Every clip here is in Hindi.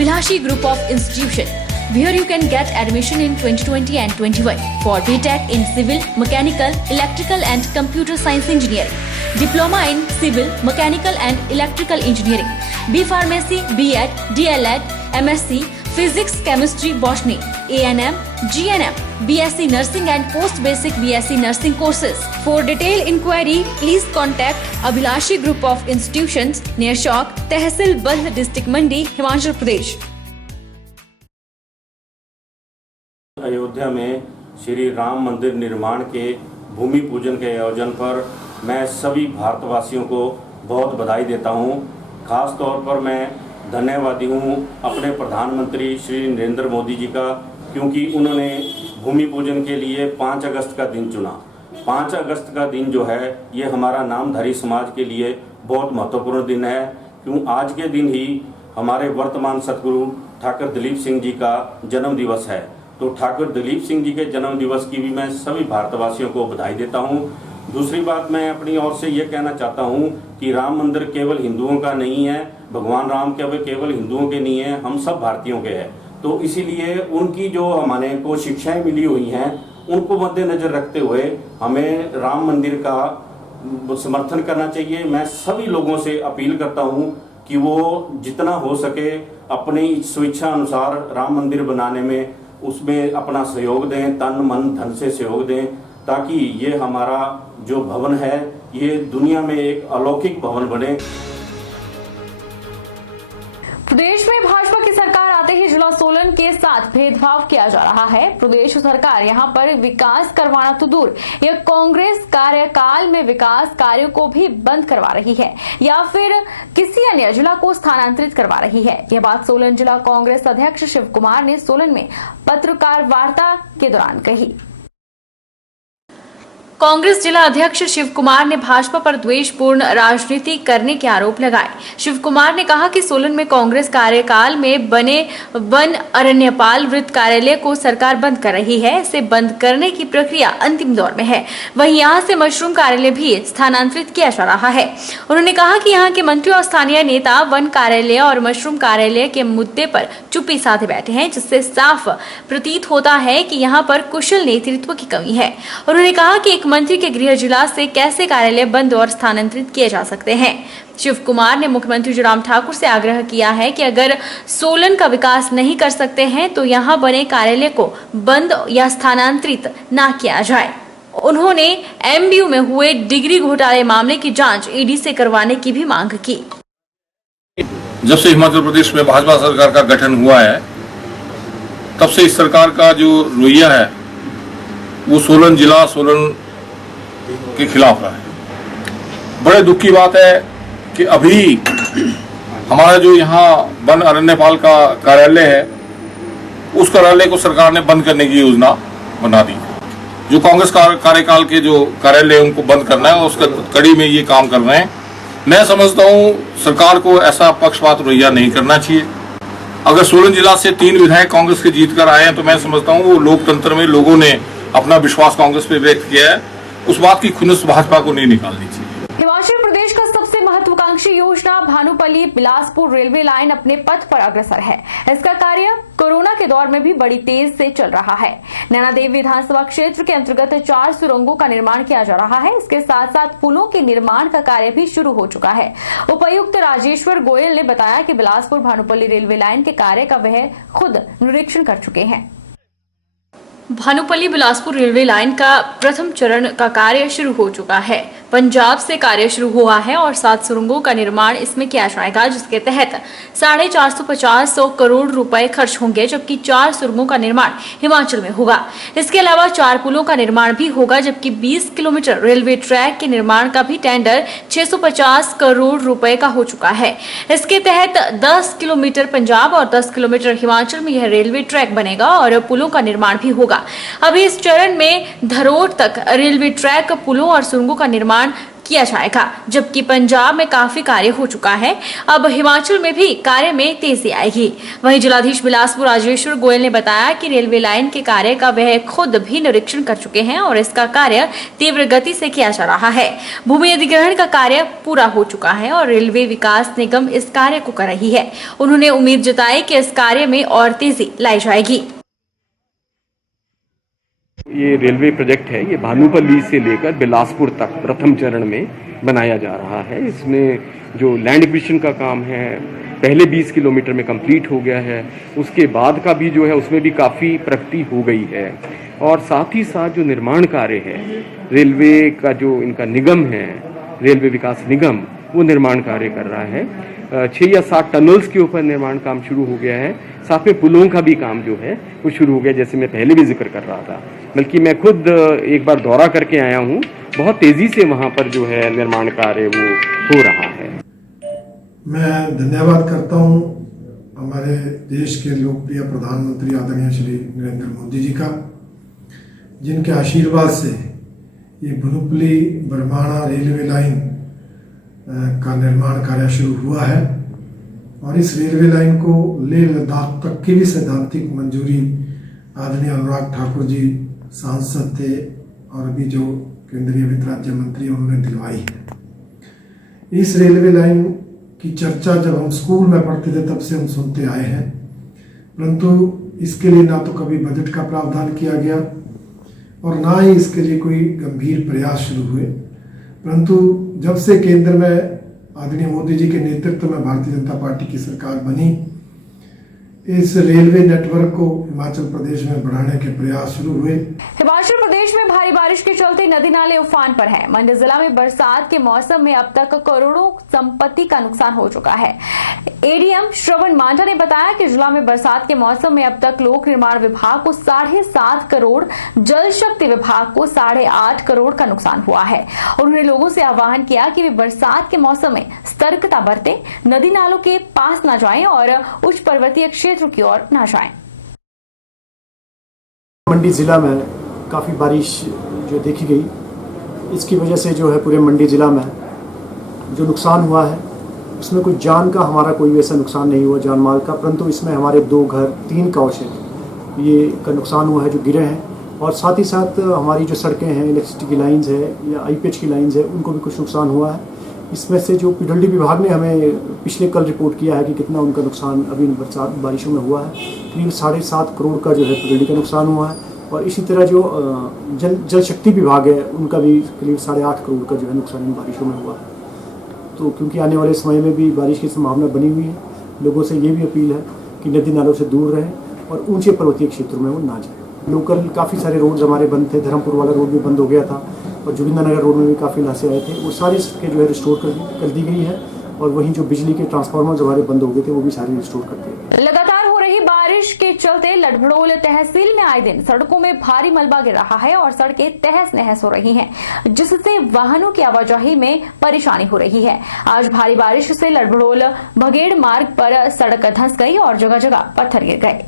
Abhilashi Group of Institution, where you can get admission in 2020 and 21 for BTech in Civil, Mechanical, Electrical and Computer Science Engineering, Diploma in Civil, Mechanical and Electrical Engineering, B Pharmacy, B.Ed, D.Led, MSc, Physics, Chemistry, Botany, A&M, G&M, BSc Nursing and Post Basic BSc Nursing courses. For detailed inquiry, please contact Abhilashi Group of Institutions near Chowk, Tehsil Bald, District Mandi, Himachal Pradesh. Ayodhya में श्री राम मंदिर निर्माण के भूमि पूजन के आयोजन पर मैं सभी भारतवासियों को बहुत बधाई देता हूं। खास तौर पर मैं धन्यवादी हूं अपने प्रधानमंत्री श्री नरेंद्र मोदी जी का, क्योंकि उन्होंने भूमि पूजन के लिए 5 अगस्त का दिन चुना। 5 अगस्त का दिन जो है ये हमारा नामधारी समाज के लिए बहुत महत्वपूर्ण दिन है, क्यों आज के दिन ही हमारे वर्तमान सतगुरु ठाकुर दिलीप सिंह जी का जन्म दिवस है। तो ठाकुर दिलीप सिंह जी के जन्म दिवस की भी मैं सभी भारतवासियों को बधाई देता हूं। दूसरी बात मैं अपनी ओर से ये कहना चाहता हूं कि राम मंदिर केवल हिंदुओं का नहीं है, भगवान राम केवल हिंदुओं के नहीं है, हम सब भारतीयों के हैं। तो इसीलिए उनकी जो हमारे को शिक्षाएं मिली हुई हैं उनको मद्देनजर रखते हुए हमें राम मंदिर का समर्थन करना चाहिए। मैं सभी लोगों से अपील करता हूं कि वो जितना हो सके अपनी स्वेच्छा अनुसार राम मंदिर बनाने में उसमें अपना सहयोग दें, तन मन धन से सहयोग दें, ताकि ये हमारा जो भवन है ये दुनिया में एक अलौकिक भवन बने। प्रदेश में भाजपा की सरकार आते ही जिला सोलन के साथ भेदभाव किया जा रहा है। प्रदेश सरकार यहां पर विकास करवाना तो दूर, यह कांग्रेस कार्यकाल में विकास कार्यों को भी बंद करवा रही है या फिर किसी अन्य जिला को स्थानांतरित करवा रही है। यह बात सोलन जिला कांग्रेस अध्यक्ष शिव कुमार ने सोलन में पत्रकार वार्ता के दौरान कही। कांग्रेस जिला अध्यक्ष शिव कुमार ने भाजपा पर द्वेषपूर्ण राजनीति करने के आरोप लगाए। शिव कुमार ने कहा कि सोलन में कांग्रेस कार्यकाल में बने वन अरण्यपाल वृत्त कार्यालय को सरकार बंद कर रही है। इसे बंद करने की प्रक्रिया अंतिम दौर में है। वहीं यहां से मशरूम कार्यालय भी स्थानांतरित किया जा रहा है। उन्होंने कहा कि यहां के मंत्री और स्थानीय नेता वन कार्यालय और मशरूम कार्यालय के मुद्दे पर चुप्पी साधे बैठे हैं, जिससे साफ प्रतीत होता है कि यहां पर कुशल नेतृत्व की कमी है। उन्होंने कहा कि एक मंत्री के गृह जिला से कैसे कार्यालय बंद और स्थानांतरित किए जा सकते हैं। शिव कुमार ने मुख्यमंत्री जयराम ठाकुर से आग्रह किया है कि अगर सोलन का विकास नहीं कर सकते हैं तो यहां बने कार्यालय को बंद या स्थानांतरित ना किया जाए। उन्होंने एमबीयू में हुए डिग्री घोटाले मामले की जांच ईडी से करवाने की भी मांग की। जब से हिमाचल प्रदेश में भाजपा सरकार का गठन हुआ है तब से इस सरकार का जो रवैया है वो सोलन जिला सोलन के खिलाफ रहा है। बड़े दुख की बात है कि अभी हमारा जो यहाँ वन अरण्यपाल का कार्यालय है उस कार्यालय को सरकार ने बंद करने की योजना बना दी। जो कांग्रेस कार्यकाल के जो कार्यालय उनको बंद करना है उसका कड़ी में ये काम कर रहे हैं। मैं समझता हूँ सरकार को ऐसा पक्षपात रवैया नहीं करना चाहिए। अगर सोलन जिला से 3 विधायक कांग्रेस के जीत कर आए हैं तो मैं समझता हूँ वो लोकतंत्र में लोगों ने अपना विश्वास कांग्रेस पे व्यक्त किया है, उस बात की खुन्नस भाजपा को नहीं निकालनी चाहिए। हिमाचल प्रदेश का सबसे महत्वाकांक्षी योजना भानुपल्ली बिलासपुर रेलवे लाइन अपने पथ पर अग्रसर है। इसका कार्य कोरोना के दौर में भी बड़ी तेज से चल रहा है। नैनादेवी विधानसभा क्षेत्र के अंतर्गत 4 सुरंगों का निर्माण किया जा रहा है। इसके साथ साथ पुलों के निर्माण का कार्य भी शुरू हो चुका है। उपायुक्त राजेश्वर गोयल ने बताया कि बिलासपुर भानुपल्ली रेलवे लाइन के कार्य का वह खुद निरीक्षण कर चुके हैं। भानुपल्ली बिलासपुर रेलवे लाइन का प्रथम चरण का कार्य शुरू हो चुका है। पंजाब से कार्य शुरू हुआ है और 7 सुरंगों का निर्माण इसमें किया जाएगा, जिसके तहत 450 करोड़ रुपए खर्च होंगे, जबकि 4 सुरंगों का निर्माण हिमाचल में होगा। इसके अलावा 4 पुलों का निर्माण भी होगा, जबकि 20 किलोमीटर रेलवे ट्रैक के निर्माण का भी टेंडर 650 करोड़ रुपए का हो चुका है। इसके तहत 10 किलोमीटर पंजाब और 10 किलोमीटर हिमाचल में यह रेलवे ट्रैक बनेगा और पुलों का निर्माण भी होगा। अभी इस चरण में धरोट तक रेलवे ट्रैक, पुलों और सुरंगों का निर्माण किया जाएगा, जबकि पंजाब में काफी कार्य हो चुका है। अब हिमाचल में भी कार्य में तेजी आएगी। वहीं जिलाधीश बिलासपुर राजेश्वर गोयल ने बताया कि रेलवे लाइन के कार्य का वह खुद भी निरीक्षण कर चुके हैं और इसका कार्य तीव्र गति से किया जा रहा है। भूमि अधिग्रहण का कार्य पूरा हो चुका है और रेलवे विकास निगम इस कार्य को कर रही है। उन्होंने उम्मीद जताई कि इस कार्य में और तेजी लाई जाएगी। ये रेलवे प्रोजेक्ट है, ये भानुपल्ली से लेकर बिलासपुर तक प्रथम चरण में बनाया जा रहा है। इसमें जो लैंड एक्विजिशन का काम है पहले 20 किलोमीटर में कंप्लीट हो गया है, उसके बाद का भी जो है उसमें भी काफ़ी प्रगति हो गई है। और साथ ही साथ जो निर्माण कार्य है रेलवे का, जो इनका निगम है रेलवे विकास निगम, वो निर्माण कार्य कर रहा है। 6 या 7 टनल्स के ऊपर निर्माण काम शुरू हो गया है। साथ में पुलों का भी काम जो है वो शुरू हो गया, जैसे मैं पहले भी जिक्र कर रहा था। बल्कि मैं खुद एक बार दौरा करके आया हूँ, बहुत तेजी से वहाँ पर जो है निर्माण कार्य वो हो रहा है। मैं धन्यवाद करता हूँ हमारे देश के लोकप्रिय प्रधानमंत्री आदरणीय श्री नरेंद्र मोदी जी का, जिनके आशीर्वाद से ये भानुपल्ली बरमाणा रेलवे लाइन का निर्माण कार्य शुरू हुआ है। और इस रेलवे लाइन को लेह लद्दाख तक की भी सैद्धांतिक मंजूरी आदरणीय अनुराग ठाकुर जी सांसद थे और अभी जो केंद्रीय वित्त राज्य मंत्री उन्होंने दिलवाई है। इस रेलवे लाइन की चर्चा जब हम स्कूल में पढ़ते थे तब से हम सुनते आए हैं, परंतु इसके लिए ना तो कभी बजट का प्रावधान किया गया और ना ही इसके लिए कोई गंभीर प्रयास शुरू हुए। परंतु जब से केंद्र में आदरणीय मोदी जी के नेतृत्व में भारतीय जनता पार्टी की सरकार बनी, इस रेलवे नेटवर्क को हिमाचल प्रदेश में बढ़ाने के प्रयास शुरू हुए। हिमाचल प्रदेश में भारी बारिश के चलते नदी नाले उफान पर हैं। मंडी जिला में बरसात के मौसम में अब तक करोड़ों संपत्ति का नुकसान हो चुका है। एडीएम श्रवण मांझा ने बताया कि जिला में बरसात के मौसम में अब तक लोक निर्माण विभाग को 7.5 करोड़, जल शक्ति विभाग को 8.5 करोड़ का नुकसान हुआ है। उन्होंने लोगों से आह्वान किया कि वे बरसात के मौसम में सतर्कता बरतें, नदी नालों के पास न जाएं और उच्च पर्वतीय क्षेत्र की ओर न जाएं। मंडी ज़िला में काफ़ी बारिश जो देखी गई, इसकी वजह से जो है पूरे मंडी ज़िला में जो नुकसान हुआ है उसमें कोई जान का हमारा कोई वैसा नुकसान नहीं हुआ जान माल का, परंतु इसमें हमारे 2 घर 3 काउशेड ये का नुकसान हुआ है जो गिरे हैं। और साथ ही साथ हमारी जो सड़कें हैं, इलेक्ट्रिसिटी की लाइंस है या आईपीएच की लाइंस है, उनको भी कुछ नुकसान हुआ है। इसमें से जो पीडब्ल्यूडी विभाग ने हमें पिछले कल रिपोर्ट किया है कि कितना उनका नुकसान अभी बरसात बारिशों में हुआ है, करीब 7.5 करोड़ का जो है पीडब्ल्यूडी का नुकसान हुआ है। और इसी तरह जो जल शक्ति विभाग है उनका भी करीब 8.5 करोड़ का जो है नुकसान इन बारिशों में हुआ है। तो क्योंकि आने वाले समय में भी बारिश की संभावना बनी हुई है, लोगों से ये भी अपील है कि नदी नालों से दूर रहें और ऊंचे पर्वतीय क्षेत्रों में वो ना जाए। लोकल काफ़ी सारे रोड्स हमारे बंद थे, धर्मपुर वाला रोड भी बंद हो गया था और जोगिंद्रनगर रोड में भी काफ़ी लाशें आए थे, वो सारी सड़कें जो है रिस्टोर कर दी गई है। और वहीं जो बिजली के ट्रांसफार्मर हमारे बंद हो गए थे वो भी सारे रिस्टोर कर दिए। लगातार हो रही बारिश के चलते लड़भड़ोल तहसील में आए दिन सड़कों में भारी मलबा गिर रहा है और सड़कें तहस नहस हो रही हैं, जिससे वाहनों की आवाजाही में परेशानी हो रही है। आज भारी बारिश से लड़भड़ोल भगेड़ मार्ग पर सड़क धंस गई और जगह जगह पत्थर गिर गए।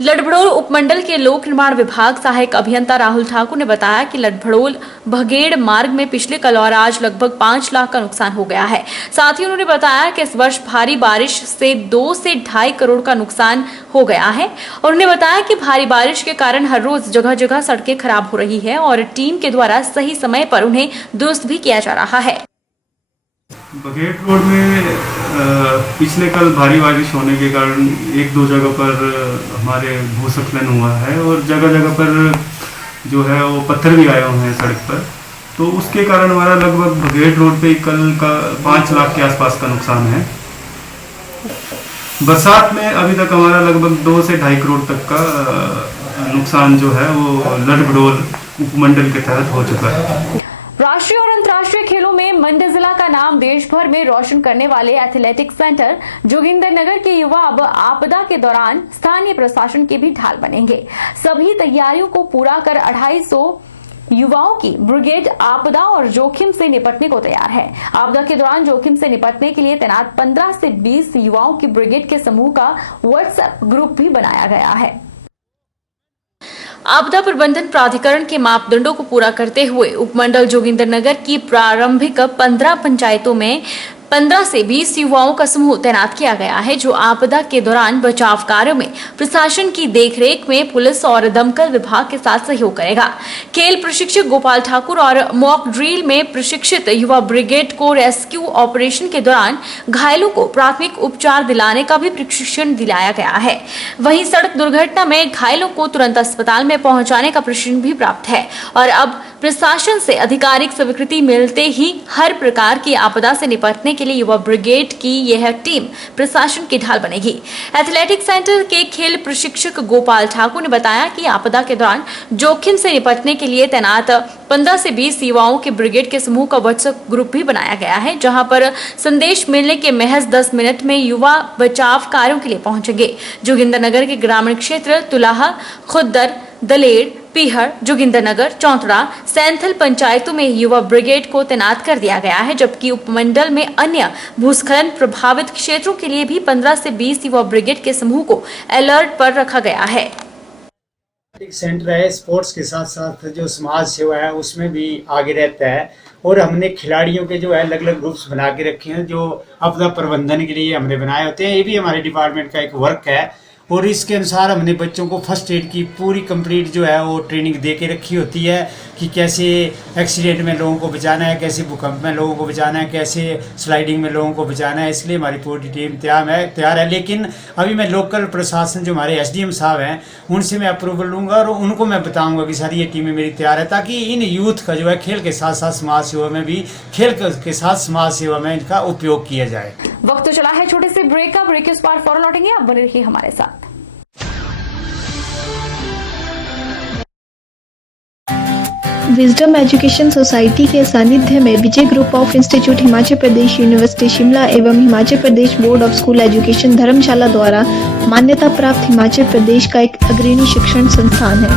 लड़भड़ोल उपमंडल के लोक निर्माण विभाग सहायक अभियंता राहुल ठाकुर ने बताया कि लड़भड़ोल भगेड़ मार्ग में पिछले कल और आज लगभग 5 लाख का नुकसान हो गया है। साथ ही उन्होंने बताया कि इस वर्ष भारी बारिश से 2 से 2.5 करोड़ का नुकसान हो गया है। उन्होंने बताया कि भारी बारिश के कारण हर रोज जगह जगह सड़कें खराब हो रही है और टीम के द्वारा सही समय पर उन्हें दुरुस्त भी किया जा रहा है। बगेट रोड में पिछले कल भारी बारिश होने के कारण 1-2 जगह पर हमारे भूस्खलन हुआ है और जगह जगह पर जो है वो पत्थर भी आए हुए हैं सड़क पर, तो उसके कारण हमारा लगभग बगेट रोड पे कल का 5 लाख के आसपास का नुकसान है। बरसात में अभी तक हमारा लगभग 2 से 2.5 करोड़ तक का नुकसान जो है वो लड़भड़ोल उपमंडल के तहत हो चुका है। राष्ट्रीय और अंतर्राष्ट्रीय खेलों में मंडी जिला का नाम देश भर में रोशन करने वाले एथलेटिक्स सेंटर जोगिंद्रनगर के युवा अब आपदा के दौरान स्थानीय प्रशासन के भी ढाल बनेंगे। सभी तैयारियों को पूरा कर 250 युवाओं की ब्रिगेड आपदा और जोखिम से निपटने को तैयार है। आपदा के दौरान जोखिम से निपटने के लिए तैनात 15 से 20 युवाओं की ब्रिगेड के समूह का व्हाट्सएप ग्रुप भी बनाया गया है। आपदा प्रबंधन प्राधिकरण के मापदंडों को पूरा करते हुए उपमंडल जोगिंदरनगर की प्रारंभिक 15 पंचायतों में 15 से 20 युवाओं का समूह तैनात किया गया है, जो आपदा के दौरान बचाव कार्यों में प्रशासन की देखरेख में पुलिस और दमकल विभाग के साथ सहयोग करेगा। खेल प्रशिक्षक गोपाल ठाकुर और मॉक ड्रिल में प्रशिक्षित युवा ब्रिगेड को रेस्क्यू ऑपरेशन के दौरान घायलों को प्राथमिक उपचार दिलाने का भी प्रशिक्षण दिलाया गया है। वहीं सड़क दुर्घटना में घायलों को तुरंत अस्पताल में पहुंचाने का प्रशिक्षण भी प्राप्त है और अब प्रशासन से आधिकारिक स्वीकृति मिलते ही हर प्रकार की आपदा से निपटने के लिए युवा ब्रिगेड की यह टीम प्रशासन की ढाल बनेगी। एथलेटिक सेंटर के खेल प्रशिक्षक गोपाल ठाकुर ने बताया कि आपदा के दौरान जोखिम से निपटने के लिए तैनात 15 से 20 युवाओं के ब्रिगेड के समूह का व्हाट्सएप ग्रुप भी बनाया गया है, जहां पर संदेश मिलने के महज 10 मिनट में युवा बचाव कार्यों के लिए पहुंचेंगे। जोगिंदरनगर के ग्रामीण क्षेत्र तुलाहा, खुद्दर, दलेर, पीहर, जोगिंदरनगर, चौंतड़ा, सैंथल पंचायतों में युवा ब्रिगेड को तैनात कर दिया गया है, जबकि उपमंडल में अन्य भूस्खलन प्रभावित क्षेत्रों के लिए भी 15 से 20 युवा ब्रिगेड के समूह को अलर्ट पर रखा गया है। एक सेंटर है, स्पोर्ट्स के साथ साथ जो समाज सेवा है उसमें भी आगे रहता है और हमने खिलाड़ियों के जो है अलग अलग ग्रुप्स बना के रखे हैं जो आपदा प्रबंधन के लिए हमने बनाए होते हैं। ये भी हमारे डिपार्टमेंट का एक वर्क है और इसके अनुसार हमने बच्चों को फर्स्ट एड की पूरी कंप्लीट जो है वो ट्रेनिंग दे के रखी होती है कि कैसे एक्सीडेंट में लोगों को बचाना है, कैसे भूकंप में लोगों को बचाना है, कैसे स्लाइडिंग में लोगों को बचाना है। इसलिए हमारी पूरी टीम तैयार है। लेकिन अभी मैं लोकल प्रशासन जो हमारे एसडीएम साहब हैं उनसे मैं अप्रूवल लूँगा और उनको मैं बताऊँगा कि सारी ये टीमें मेरी तैयार है, ताकि इन यूथ का जो है खेल के साथ साथ समाज सेवा में भी, खेल के साथ समाज सेवा में इनका उपयोग किया जाए। वक्त चला है छोटे से ब्रेक का। ब्रेक के उस पार फौरन लौटेंगे, आप बने रहिए हमारे साथ। विजडम एजुकेशन सोसाइटी के सानिध्य में Vijay group of institute, Himachal Pradesh university Shimla एवं Himachal Pradesh board of school education Dharamshala द्वारा मान्यता प्राप्त हिमाचल प्रदेश का एक अग्रणी शिक्षण संस्थान है।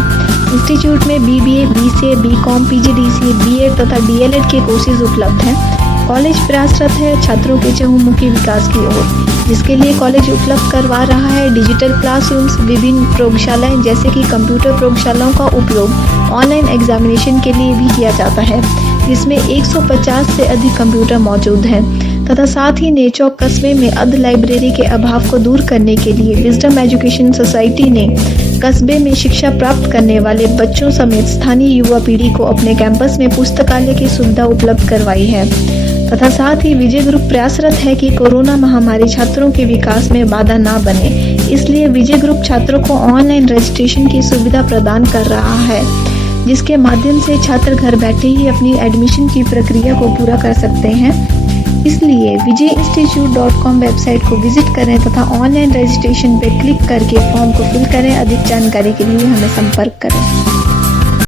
इंस्टीट्यूट में BBA, BCA, BCom, PGDCA, B.Ed तथा DLED के कोर्सेज उपलब्ध हैं। कॉलेज प्रयासरत है छात्रों के चहुमुखी विकास की ओर, जिसके लिए कॉलेज उपलब्ध करवा रहा है डिजिटल क्लासरूम्स, विभिन्न प्रयोगशालाएं जैसे कि कंप्यूटर प्रयोगशालाओं का उपयोग ऑनलाइन एग्जामिनेशन के लिए भी किया जाता है, जिसमें 150 से अधिक कंप्यूटर मौजूद हैं तथा साथ ही नेचौक कस्बे में अर्ध लाइब्रेरी के अभाव को दूर करने के लिए विजडम एजुकेशन सोसाइटी ने कस्बे में शिक्षा प्राप्त करने वाले बच्चों समेत स्थानीय युवा पीढ़ी को अपने कैंपस में पुस्तकालय की सुविधा उपलब्ध करवाई है तथा साथ ही विजय ग्रुप प्रयासरत है कि कोरोना महामारी छात्रों के विकास में बाधा ना बने, इसलिए विजय ग्रुप छात्रों को ऑनलाइन रजिस्ट्रेशन की सुविधा प्रदान कर रहा है, जिसके माध्यम से छात्र घर बैठे ही अपनी एडमिशन की प्रक्रिया को पूरा कर सकते हैं। इसलिए vijayinstitute.com वेबसाइट को विजिट करें तथा ऑनलाइन रजिस्ट्रेशन पर क्लिक करके फॉर्म को फिल करें। अधिक जानकारी के लिए हमें संपर्क करें।